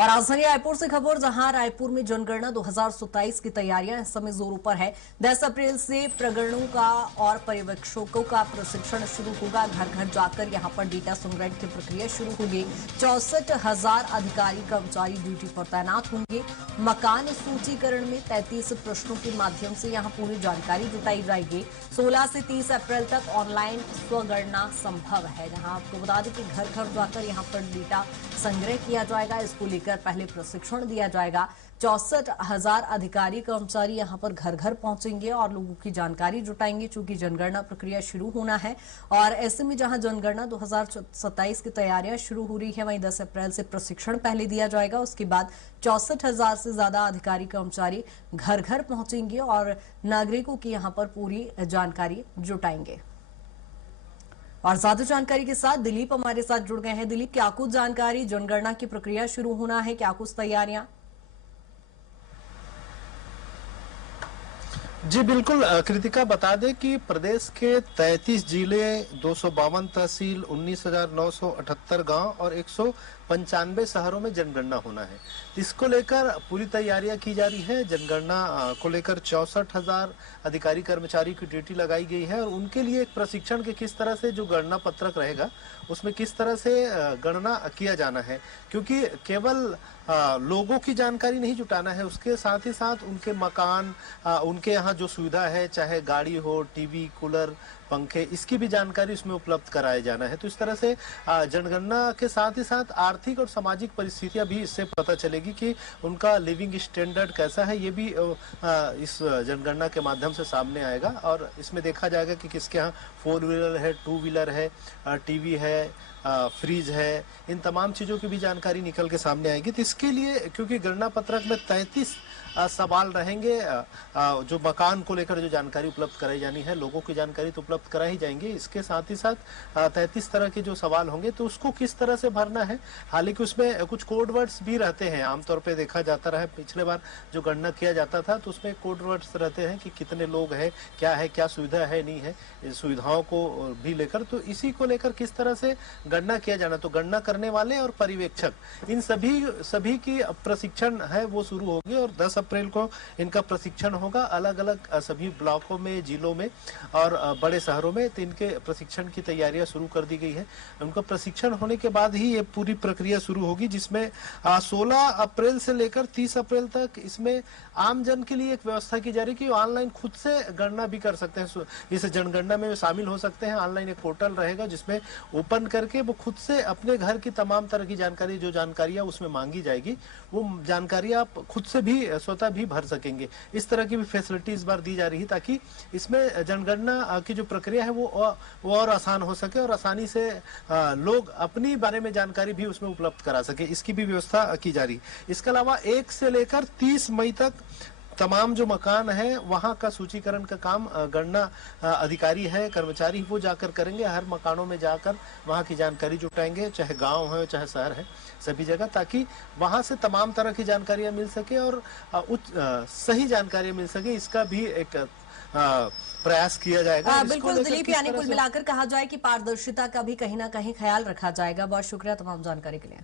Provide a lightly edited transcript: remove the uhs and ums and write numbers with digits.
और राजधानी रायपुर से खबर, जहां रायपुर में जनगणना 2027 की तैयारियां इस समय जोरों पर है। 10 अप्रैल से प्रगणकों का और पर्यवेक्षकों का प्रशिक्षण शुरू होगा। घर घर जाकर यहां पर डेटा संग्रहण की प्रक्रिया शुरू होगी। 64,000 अधिकारी कर्मचारी ड्यूटी पर तैनात होंगे। मकान सूचीकरण में 33 प्रश्नों के माध्यम से यहां पूरी जानकारी जुटाई जाएगी। 16 से 30 अप्रैल तक ऑनलाइन स्वगणना संभव है, जहां आपको बता दें कि घर घर जाकर यहां पर डेटा संग्रह किया जाएगा। इसको लेकर पहले प्रशिक्षण दिया जाएगा। 64,000 अधिकारी कर्मचारी यहां पर घर घर पहुंचेंगे और लोगों की जानकारी जुटाएंगे, चूंकि जनगणना प्रक्रिया शुरू होना है। और ऐसे में जहां जनगणना 2027 की तैयारियां शुरू हो रही है, वहीं 10 अप्रैल से प्रशिक्षण पहले दिया जाएगा। उसके बाद 64,000 से ज्यादा अधिकारी कर्मचारी घर घर पहुंचेंगे और नागरिकों की यहां पर पूरी जानकारी जुटाएंगे। और ज्यादा जानकारी के साथ दिलीप हमारे साथ जुड़ गए हैं। दिलीप, क्या कुछ जानकारी, जनगणना की प्रक्रिया शुरू होना है, क्या कुछ तैयारियां? जी बिल्कुल कृतिका, बता दें कि प्रदेश के 33 जिले, 252 तहसील, 19,978 गांव और 195 शहरों में जनगणना होना है। इसको लेकर पूरी तैयारियां की जा रही है। जनगणना को लेकर 64,000 अधिकारी कर्मचारी की ड्यूटी लगाई गई है और उनके लिए एक प्रशिक्षण के किस तरह से जो गणना पत्रक रहेगा उसमें किस तरह से गणना किया जाना है, क्योंकि केवल लोगों की जानकारी नहीं जुटाना है, उसके साथ ही साथ उनके मकान, उनके यहाँ जो सुविधा है, चाहे गाड़ी हो, टीवी, कूलर, पंखे, इसकी भी जानकारी उसमें उपलब्ध कराया जाना है। तो इस तरह से जनगणना के साथ ही साथ आर्थिक और सामाजिक परिस्थितियां भी इससे पता चलेगी कि उनका लिविंग स्टैंडर्ड कैसा है, ये भी इस जनगणना के माध्यम से सामने आएगा। और इसमें देखा जाएगा कि किसके यहाँ 4 व्हीलर है, 2 व्हीलर है, टीवी है, फ्रिज है, इन तमाम चीजों की भी जानकारी निकल के सामने आएगी। तो इसके लिए, क्योंकि गणना पत्रक में 33 सवाल रहेंगे, जो मकान को लेकर जो जानकारी उपलब्ध कराई जानी है, लोगों की जानकारी तो उपलब्ध कराई जाएंगे, इसके साथ ही साथ 33 तरह के जो सवाल होंगे तो उसको किस तरह से भरना है। हालांकि उसमें कुछ कोड वर्ड्स भी रहते हैं, आमतौर पे देखा जाता रहा है, पिछले बार जो गणना किया जाता था तो उसमें कोड वर्ड्स रहते हैं कि कितने लोग हैं, क्या सुविधा है, नहीं है, सुविधाओं को भी लेकर। तो इसी को लेकर किस तरह से गणना किया जाना, तो गणना करने वाले और पर्यवेक्षक, इन सभी की प्रशिक्षण है वो शुरू होगी और 10 अप्रैल को इनका प्रशिक्षण होगा अलग अलग सभी ब्लॉकों में, जिलों में और बड़े शहरों में। तो इनके प्रशिक्षण की तैयारियां शुरू कर दी गई है। उनका प्रशिक्षण होने के बाद ही ये पूरी प्रक्रिया शुरू होगी, जिसमें 16 अप्रैल से लेकर 30 अप्रैल तक इसमें आम जन के लिए एक व्यवस्था की जा रही है कि ऑनलाइन खुद से गणना भी कर सकते हैं, इस जनगणना में शामिल हो सकते हैं। ऑनलाइन एक पोर्टल रहेगा जिसमें ओपन करके वो खुद से अपने घर की तमाम तरह की जानकारी, जो जानकारियां उसमें मांगी जाएगी, वो जानकारी आप खुद से भी स्वतः भी भर सकेंगे। इस तरह की भी फैसिलिटी इस बार दी जा रही है ताकि इसमें जनगणना की जो प्रक्रिया है वो और आसान हो सके और आसानी से लोग अपनी बारे में जानकारी भी उसमें उपलब्ध करा सके, इसकी भी व्यवस्था की जा रही है। इसके अलावा 1 से लेकर 30 मई तक तमाम जो मकान है वहां का सूचीकरण का काम गणना अधिकारी है, कर्मचारी वो जाकर करेंगे। हर मकानों में जाकर वहां की जानकारी जुटाएंगे, चाहे गांव है चाहे शहर है, सभी जगह, ताकि वहां से तमाम तरह की जानकारियां मिल सके और सही जानकारी मिल सके। इसका भी एक प्रयास किया जाएगा। बिल्कुल दिलीप, यानी कुल मिलाकर कहा जाए कि पारदर्शिता का भी कहीं ना कहीं ख्याल रखा जाएगा। बहुत शुक्रिया तमाम जानकारी के लिए।